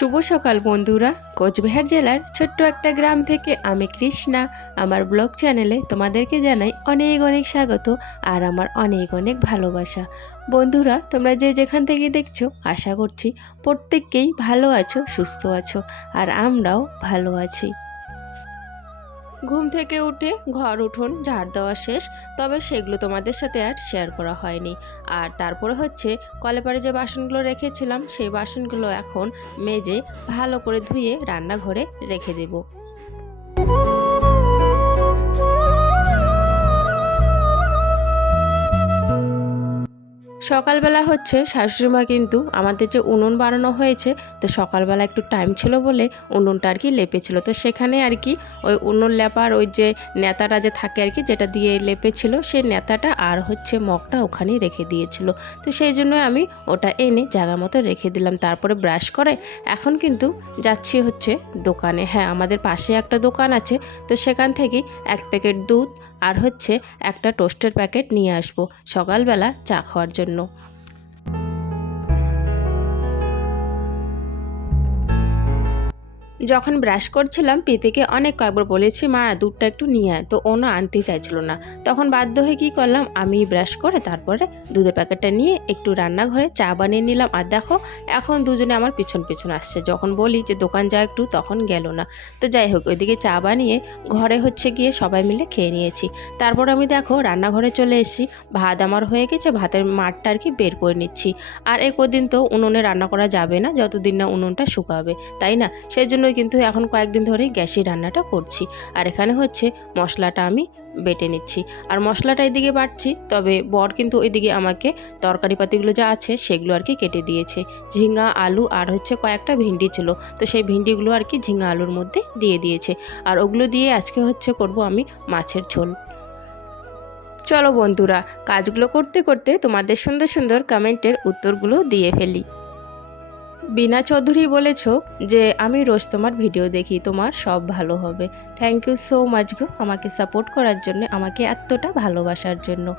শুভ সকাল বন্ধুরা। কোচবিহার জেলার ছোট্ট একটা গ্রাম থেকে আমি কৃষ্ণা। আমার ব্লগ চ্যানেলে তোমাদেরকে জানাই অনেক অনেক স্বাগত আর আমার অনেক অনেক ভালোবাসা। বন্ধুরা, তোমরা যে যেখান থেকে দেখছ, আশা করছি প্রত্যেককেই ভালো আছো, সুস্থ আছো আর আমরাও ভালো আছি। ঘুম থেকে উঠে ঘর উঠোন ঝাড় দেওয়া শেষ, তবে সেগুলো তোমাদের সাথে আর শেয়ার করা হয়নি। আর তারপরে হচ্ছে কলেপারে যে বাসনগুলো রেখেছিলাম, সেই বাসনগুলো এখন মেজে ভালো করে ধুয়ে রান্নাঘরে রেখে দেব। সকালবেলা হচ্ছে শাশুড়ি শাশুড়িমা কিন্তু আমাদের যে উনুন বানানো হয়েছে, তো সকালবেলা একটু টাইম ছিল বলে উনুনটা আর কি লেপেছিল। তো সেখানে আর কি ওই উনুন লেপার ওই যে নেতাটা যে থাকে আর কি, যেটা দিয়ে লেপেছিল সেই নেতাটা আর হচ্ছে মগটা ওখানেই রেখে দিয়েছিল। তো সেই জন্য আমি ওটা এনে জায়গা মতো রেখে দিলাম, তারপরে ব্রাশ করে এখন কিন্তু যাচ্ছি হচ্ছে দোকানে। হ্যাঁ আমাদের পাশে একটা দোকান আছে, তো সেখান থেকে এক প্যাকেট দুধ আর হচ্ছে একটা টোস্টের প্যাকেট নিয়ে আসব সকালবেলা চা খাওয়ার জন্য। যখন ব্রাশ করছিলাম পিতিকে অনেক কয়েকবার বলেছি, মা, দুধটা একটু নিয়ে আয়। তো ও না আনতেই চাইছিল না। তখন বাধ্য হয়ে কী করলাম, আমি ব্রাশ করে তারপরে দুধের প্যাকেটটা নিয়ে একটু রান্নাঘরে চা বানিয়ে নিলাম। আর দেখো, এখন দুজনে আমার পিছন পিছন আসছে। যখন বলি যে, দোকান যা একটু, তখন গেল না। তো যাই হোক, ওইদিকে চা বানিয়ে ঘরে হচ্ছে গিয়ে সবাই মিলে খেয়ে নিয়েছি। তারপর আমি দেখো, রান্নাঘরে চলে এসেছি। ভাত আমার হয়ে গেছে, ভাতের মাঠটা আর কি বের করে নিচ্ছি। আর এই কদিন তো উনুনে রান্না করা যাবে না, যতদিন না উনুনটা শুকাবে, তাই না? সেই জন্যই কিন্তু এখন কয়েকদিন ধরেই গ্যাসেই রান্নাটা করছি। আর এখানে হচ্ছে মশলাটা আমি বেটে নিচ্ছি। আর মশলাটা এদিকে বাটছি, তবে বর কিন্তু ওইদিকে আমাকে তরকারি পাতিগুলো যা আছে সেগুলো আর কি কেটে দিয়েছে। ঝিঙ্গা আলু আর হচ্ছে কয়েকটা ভিন্ডি ছিল, তো সেই ভিন্ডিগুলো আর কি ঝিঙ্গা আলুর মধ্যে দিয়ে দিয়েছে। আর ওগুলো দিয়ে আজকে হচ্ছে করব আমি মাছের ঝোল। চলো বন্ধুরা, কাজগুলো করতে করতে তোমাদের সুন্দর সুন্দর কমেন্টের উত্তরগুলো দিয়ে ফেলি। বিনা চৌধুরী বলেছ যে, আমি রোজ তোমার ভিডিও দেখি, তোমার সব ভালো হবে। থ্যাংক ইউ সো মাচ গো, আমাকে সাপোর্ট করার জন্য, আমাকে এতটা ভালোবাসার জন্য।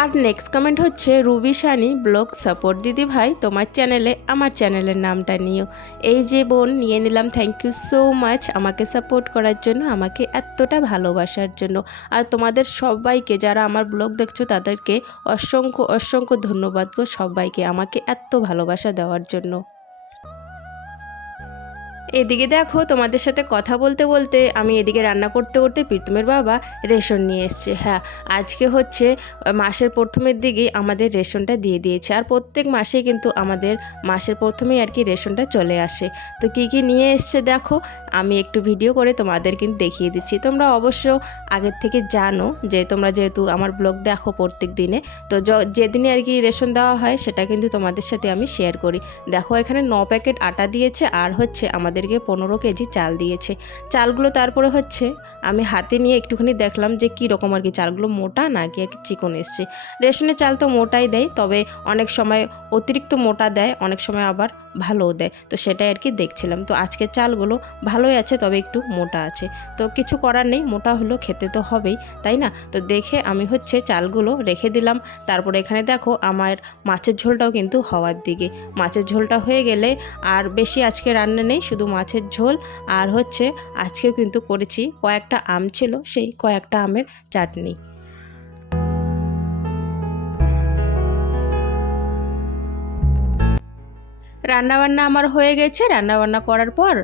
আর নেক্সট কমেন্ট হচ্ছে, রুবি সানি ব্লগ সাপোর্ট দিদি ভাই, তোমার চ্যানেলে আমার চ্যানেলের নামটা নিও। এই যে বোন, নিয়ে নিলাম থ্যাংক ইউ সো মাচ আমাকে সাপোর্ট করার জন্য, আমাকে এতটা ভালোবাসার জন্য। আর তোমাদের সবাইকে, যারা আমার ব্লগ দেখছ, তাদেরকে অসংখ্য অসংখ্য ধন্যবাদ গো সবাইকে, আমাকে এত ভালোবাসা দেওয়ার জন্য। এদিকে দেখো, তোমাদের সাথে কথা বলতে বলতে আমি এদিকে রান্না করতে করতে প্রীতমের বাবা রেশন নিয়ে এসছে। হ্যাঁ আজকে হচ্ছে মাসের প্রথমের দিকেই আমাদের রেশনটা দিয়ে দিয়েছে। আর প্রত্যেক মাসেই কিন্তু আমাদের মাসের প্রথমেই আর কি রেশনটা চলে আসে। তো কী কী নিয়ে এসছে দেখো আমি একটু ভিডিও করে তোমাদের কিন্তু দেখিয়ে দিচ্ছি। তোমরা অবশ্য আগের থেকে জানো যে তোমরা যেহেতু আমার ব্লগ দেখো প্রত্যেক দিনে, তো যেদিনে আর কি রেশন দেওয়া হয় সেটা কিন্তু তোমাদের সাথে আমি শেয়ার করি। দেখো এখানে ন প্যাকেট আটা দিয়েছে আর হচ্ছে আমাদেরকে পনেরো কেজি চাল দিয়েছে। চালগুলো তারপরে হচ্ছে আমি হাতে নিয়ে একটুখানি দেখলাম যে কী রকম আর কি চালগুলো, মোটা নাকি আর কি চিকন এসছে। রেশনের চাল তো মোটাই দেয়, তবে অনেক সময় অতিরিক্ত মোটা দেয়, অনেক সময় আবার ভালোও দেয়। তো সেটাই আর কি দেখছিলাম। তো আজকের চালগুলো ভালোই আছে, তবে একটু মোটা আছে। তো কিছু করার নেই, মোটা হলো খেতে তো হবেই, তাই না? তো দেখে আমি হচ্ছে চালগুলো রেখে দিলাম। তারপরে এখানে দেখো আমার মাছের ঝোলটাও কিন্তু হওয়ার দিকে। মাছের ঝোলটা হয়ে গেলে আর বেশি আজকে রান্না নেই, শুধু মাছের ঝোল। আর হচ্ছে আজকেও কিন্তু করেছি কয়েকটা আম ছিল, সেই কয়েকটা আমের চাটনি। রান্নাবান্না আমার হয়ে গেছে, রান্নাবান্না করার পর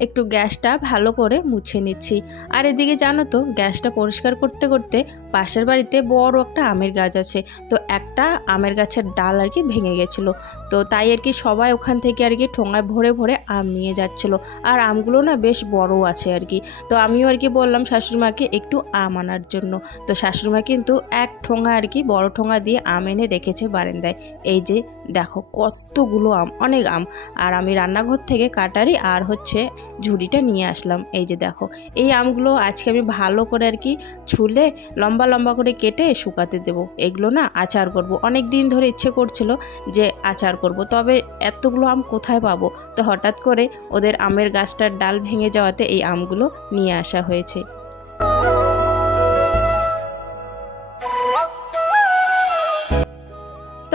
একটু গ্যাসটা ভালো করে মুছে নিচ্ছি। আর এদিকে জানো তো, গ্যাসটা পরিষ্কার করতে করতে পাশের বাড়িতে বড় একটা আমের গাছ আছে। তো একটা আমের গাছের ডাল আর কি ভেঙে গেছিল। তো তাই আর কি সবাই ওখান থেকে আর কি ঠোঙায় ভরে ভরে আম নিয়ে যাচ্ছিল। আর আমগুলো না বেশ বড় আছে আর কি। তো আমিও আর কি বললাম শাশুড়িমাকে একটু আম আনার জন্য। তো শাশুড়িমা কিন্তু এক ঠোঙা আর কি বড় ঠোঙা দিয়ে আম এনে রেখেছে বারান্দায়। এই যে দেখো কতগুলো আম, অনেক আম। আর আমি রান্নাঘর থেকে কাটারি আর হচ্ছে ঝুড়িটা নিয়ে আসলাম। এই যে দেখো, এই আমগুলো আজকে আমি ভালো করে আর কি ছুলে লম্বা লম্বা লম্বা করে কেটে শুকাতে দেবো। এগুলো না আচার করব। অনেক দিন ধরে ইচ্ছে করছিল যে আচার করব, তবে এতগুলো আম কোথায় পাবো? তো হঠাৎ করে ওদের আমের গাছটার ডাল ভেঙে যাওয়াতে এই আমগুলো নিয়ে আসা হয়েছে।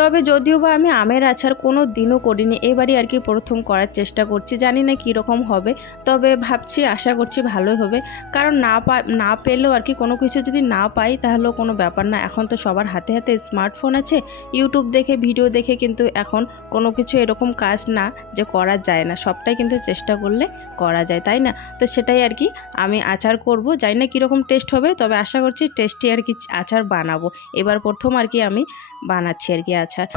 তবে যদিও বা আমি আমের আচার কোনো দিনও করিনি এবারই আর কি প্রথম করার চেষ্টা করছি। জানি না কীরকম হবে, তবে ভাবছি, আশা করছি ভালোই হবে। কারণ না পা, না পেলেও আর কি কোনো কিছু যদি না পাই তাহলেও কোনো ব্যাপার না। এখন তো সবার হাতে হাতে স্মার্টফোন আছে, ইউটিউব দেখে, ভিডিও দেখে কিন্তু এখন কোনো কিছু এরকম কাজ না যে করা যায় না। সবটাই কিন্তু চেষ্টা করলে করা যায়, তাই না? তো সেটাই আর কি আমি আচার করব। জানি না কীরকম টেস্ট হবে, তবে আশা করছি টেস্টি আর কি আচার বানাবো। এবার প্রথম আর কি আমি বানাচ্ছি আর কি আচার।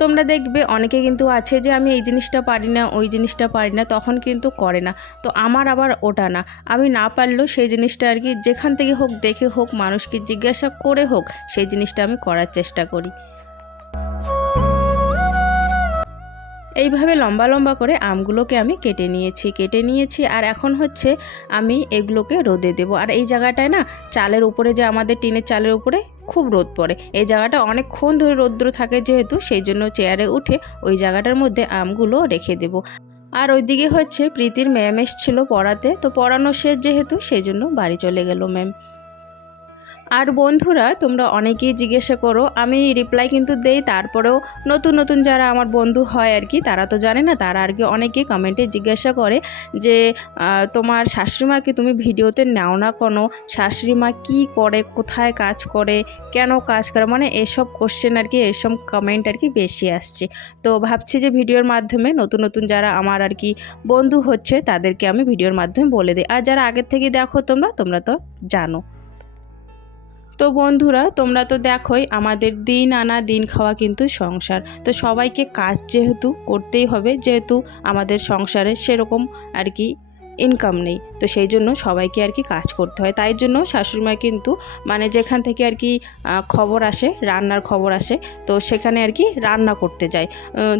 তোমরা দেখবে অনেকে কিন্তু আছে যে আমি এই জিনিসটা পারি না, ওই জিনিসটা পারি না, তখন কিন্তু করে না। তো আমার আবার ওটা না। আমি না পারলেও সেই জিনিসটা আর কি যেখান থেকে হোক, দেখে হোক, মানুষকে জিজ্ঞাসা করে হোক, সেই জিনিসটা আমি করার চেষ্টা করি। এইভাবে লম্বা লম্বা করে আমগুলোকে আমি কেটে নিয়েছি কেটে নিয়েছি আর এখন হচ্ছে আমি এগুলোকে রোদে দেব। আর এই জায়গাটায় না চালের উপরে যে আমাদের টিনের চালের উপরে খুব রোদ পড়ে। এই জায়গাটা অনেকক্ষণ ধরে রৌদ্র থাকে যেহেতু, সেই জন্য চেয়ারে উঠে ওই জায়গাটার মধ্যে আমগুলো রেখে দেব। আর ওইদিকে হচ্ছে প্রীতির ম্যাম এসছিল পড়াতে। তো পড়ানো শেষ যেহেতু, সেই জন্য বাড়ি চলে গেল ম্যাম। আর বন্ধুরা, তোমরা অনেকেই জিজ্ঞাসা করো, আমি রিপ্লাই কিন্তু দেই, তারপরেও নতুন নতুন যারা আমার বন্ধু হয় আর কি, তারা তো জানে না, তারা আর কি অনেকেই কমেন্টে জিজ্ঞাসা করে যে তোমার শাশুড়িমাকে তুমি ভিডিওতে নাও না কোনো? শাশুড়িমা কী করে, কোথায় কাজ করে, কেন কাজ করে? মানে এসব কোশ্চেন আর কি, এসব কমেন্ট আর কি বেশি আসছে। তো ভাবছি যে ভিডিওর মাধ্যমে নতুন নতুন যারা আমার আর কি বন্ধু হচ্ছে, তাদেরকে আমি ভিডিওর মাধ্যমে বলে দিই। আর যারা আগের থেকে দেখো তোমরা তোমরা তো জানো। তো বন্ধুরা, তোমরা তো দেখোই আমাদের দিন আনা দিন খাওয়া কিন্তু সংসার। তো সবাইকে কাজ যেহেতু করতেই হবে, যেহেতু আমাদের সংসারে সেরকম আর কি ইনকাম নেই। তো সেই জন্য সবাইকে আর কি কাজ করতে হয়। তাই জন্য শাশুড়িমা কিন্তু মানে যেখান থেকে আর কি খবর আসে, রান্নার খবর আসে, তো সেখানে আর কি রান্না করতে যায়।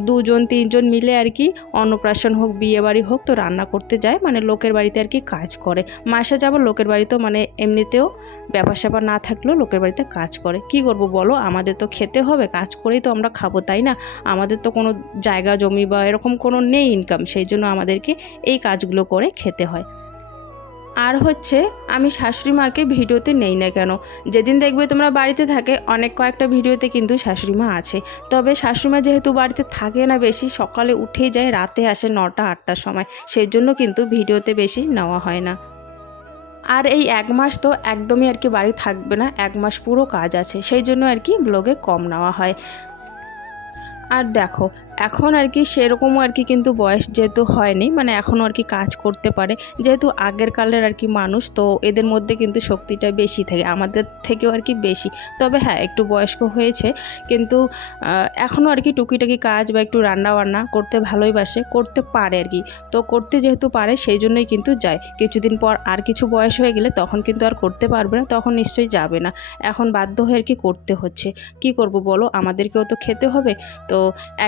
দুজন, তিনজন মিলে আর কি অন্নপ্রাশন হোক, বিয়ে বাড়ি হোক, তো রান্না করতে যায়। মানে লোকের বাড়িতে আর কি কাজ করে। মাসে যাব, লোকের বাড়িতেও মানে এমনিতেও ব্যাপার স্যাপার না থাকলেও লোকের বাড়িতে কাজ করে। কি করব বলো? আমাদের তো খেতে হবে, কাজ করেই তো আমরা খাব, তাই না? আমাদের তো কোনো জায়গা, জমি বা এরকম কোনো নেই ইনকাম সেই জন্য আমাদেরকে এই কাজগুলো করে খেতে হয়। আর হচ্ছে, আমি শাশুড়ি মাকে ভিডিওতে নেই না কেন? যেদিন দেখবে তোমরা বাড়িতে থাকে, অনেক কয়েকটা ভিডিওতে কিন্তু শাশুড়ি মা আছে। তবে শাশুড়ি মা যেহেতু বাড়িতে থাকে না বেশি, সকালে উঠেই যায়, রাতে আসে নটা, আটটার সময়। সেই জন্য কিন্তু ভিডিওতে বেশি নেওয়া হয় না। আর এই এক মাস তো একদমই আর কি বাড়ি থাকবে না, এক মাস পুরো কাজ আছে। সেই জন্য আর কি ব্লগে কম নেওয়া হয়। আর দেখো এখন আর কি সেরকমও আর কি কিন্তু বয়স যেহেতু হয়নি মানে এখনও আর কি কাজ করতে পারে। যেহেতু আগের কালের আর কি মানুষ, তো এদের মধ্যে কিন্তু শক্তিটা বেশি থাকে, আমাদের থেকেও আর কি বেশি। তবে হ্যাঁ একটু বয়স্ক হয়েছে, কিন্তু এখনও আর কি টুকিটাকি কাজ বা একটু রান্না বান্না করতে ভালোই বাসে, করতে পারে আর কি। তো করতে যেহেতু পারে, সেই জন্যই কিন্তু যায়। কিছুদিন পর আর কিছু বয়স হয়ে গেলে তখন কিন্তু আর করতে পারবে না, তখন নিশ্চয়ই যাবে না। এখন বাধ্য হয়ে আর কি করতে হচ্ছে। কি করব বলো? আমাদেরকেও তো খেতে হবে। তো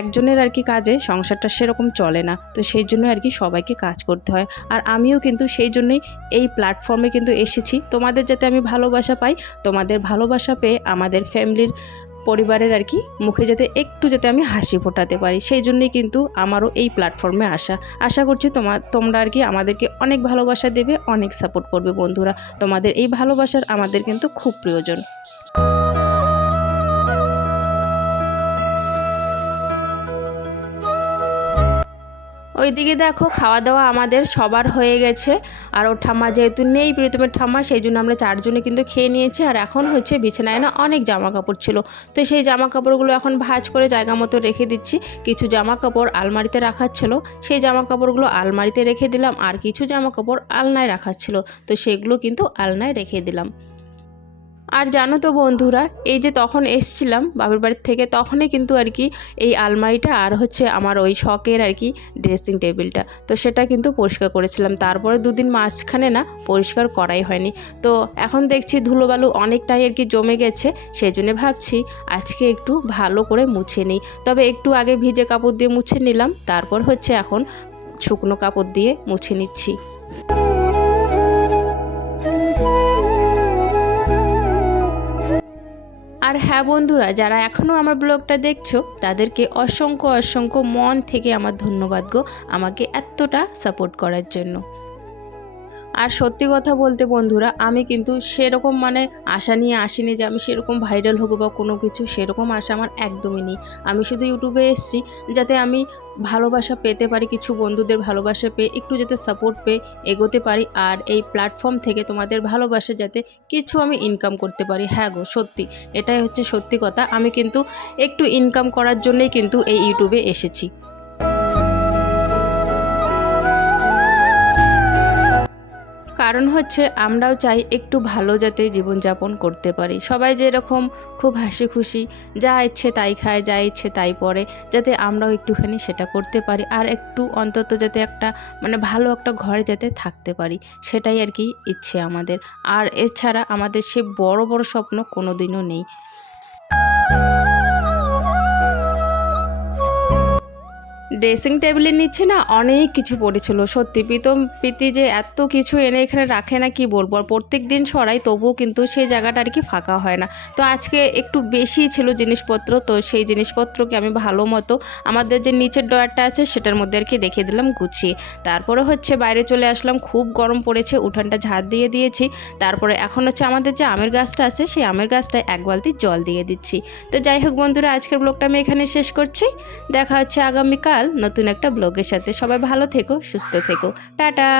একজনের আর কি কাজে সংসারটা সেরকম চলে না। তো সেই জন্য আর কি সবাইকে কাজ করতে হয়। আর আমিও কিন্তু সেই জন্যই এই প্ল্যাটফর্মে কিন্তু এসেছি। তোমাদের যাতে আমি ভালোবাসা পাই, তোমাদের ভালোবাসা পেয়ে আমাদের ফ্যামিলির পরিবারের আর কি মুখে যাতে একটু যাতে আমি হাসি ফোটাতে পারি। সেই জন্যই কিন্তু আমারও এই প্ল্যাটফর্মে আসা। আশা করছি তোমার তোমরা আর কি আমাদেরকে অনেক ভালোবাসা দেবে, অনেক সাপোর্ট করবে বন্ধুরা। তোমাদের এই ভালোবাসার আমাদের কিন্তু খুব প্রয়োজন। ওইদিকে দেখো খাওয়া দাওয়া আমাদের সবার হয়ে গেছে। আর ওর ঠাম্মা যেহেতু নেই, প্রীতমের ঠাম্মা, সেই জন্য আমরা চারজনে কিন্তু খেয়ে নিয়েছি। আর এখন হচ্ছে বিছানায় না অনেক জামা কাপড় ছিল। তো সেই জামা কাপড়গুলো এখন ভাজ করে জায়গা মতো রেখে দিচ্ছি। কিছু জামা কাপড় আলমারিতে রাখার ছিল। সেই জামা কাপড়গুলো আলমারিতে রেখে দিলাম। আর কিছু জামা কাপড় আলনায় রাখার ছিল। তো সেগুলো কিন্তু আলনায় রেখে দিলাম। আর জানো তো বন্ধুরা, এই যে তখন এসছিলাম বাবার বাড়ির থেকে, তখনই কিন্তু আর কি এই আলমারিটা আর হচ্ছে আমার ওই শখের আর কি ড্রেসিং টেবিলটা তো সেটা কিন্তু পরিষ্কার করেছিলাম। তারপরে দুদিন মাঝখানে না পরিষ্কার করাই হয়নি। তো এখন দেখছি ধুলোবালু অনেকটাই আর কি জমে গেছে সেই জন্য ভাবছি আজকে একটু ভালো করে মুছে নিই। তবে একটু আগে ভিজে কাপড় দিয়ে মুছে নিলাম, তারপর হচ্ছে এখন শুকনো কাপড় দিয়ে মুছে নিচ্ছি। আর হ্যাঁ বন্ধুরা, যারা এখনও আমার ব্লগটা দেখছ, তাদেরকে অসংখ্য অসংখ্য মন থেকে আমার ধন্যবাদ গো, আমাকে এতটা সাপোর্ট করার জন্য। আর সত্যি কথা বলতে বন্ধুরা, আমি কিন্তু সেরকম মানে আশা নিয়ে আসিনি যে আমি সেরকম ভাইরাল হব বা কোনো কিছু, সেরকম আশা আমার একদমই নেই। আমি শুধু ইউটিউবে এসেছি যাতে আমি ভালোবাসা পেতে পারি, কিছু বন্ধুদের ভালোবাসা পেয়ে, একটু যাতে সাপোর্ট পেয়ে এগোতে পারি আর এই প্ল্যাটফর্ম থেকে তোমাদের ভালোবাসা যাতে কিছু আমি ইনকাম করতে পারি। হ্যাঁ গো, সত্যি, এটাই হচ্ছে সত্যি কথা। আমি কিন্তু একটু ইনকাম করার জন্যই কিন্তু এই ইউটিউবে এসেছি। কারণ হচ্ছে আমরাও চাই একটু ভালো যাতে জীবনযাপন করতে পারি। সবাই যেরকম খুব হাসি খুশি, যা ইচ্ছে তাই খায়, যা ইচ্ছে তাই পরে যাতে আমরাও একটুখানি সেটা করতে পারি আর একটু অন্তত যাতে একটা মানে ভালো একটা ঘরে যাতে থাকতে পারি, সেটাই আর কি ইচ্ছে আমাদের। আর এছাড়া আমাদের সে বড় বড় স্বপ্ন কোনো দিনও নেই। ড্রেসিং টেবিলের নিচে না, অনেক কিছু পড়েছিল। সত্যি, প্রীতম, প্রীতি যে এত কিছু এনে এখানে রাখে না, কি বলব? আর প্রত্যেক দিন সরাই, তবুও কিন্তু সেই জায়গাটা আর কি ফাঁকা হয় না। তো আজকে একটু বেশি ছিল জিনিসপত্র, তো সেই জিনিসপত্রকে আমি ভালো মতো আমাদের যে নিচের ডয়ারটা আছে, সেটার মধ্যে আর কি রেখে দিলাম, গুছিয়ে। তারপরে হচ্ছে বাইরে চলে আসলাম, খুব গরম পড়েছে, উঠানটা ঝাড় দিয়ে দিয়েছি। তারপরে এখন হচ্ছে আমাদের যে আমের গাছটা আছে, সেই আমের গাছটায় এক বালতি জল দিয়ে দিচ্ছি। তো যাই হোক বন্ধুরা, আজকের ব্লগটা আমি এখানে শেষ করছি। দেখা হচ্ছে আগামীকাল। নতুন একটা ব্লগের সাথে। সবাই ভালো থেকো সুস্থ থেকো। টাটা।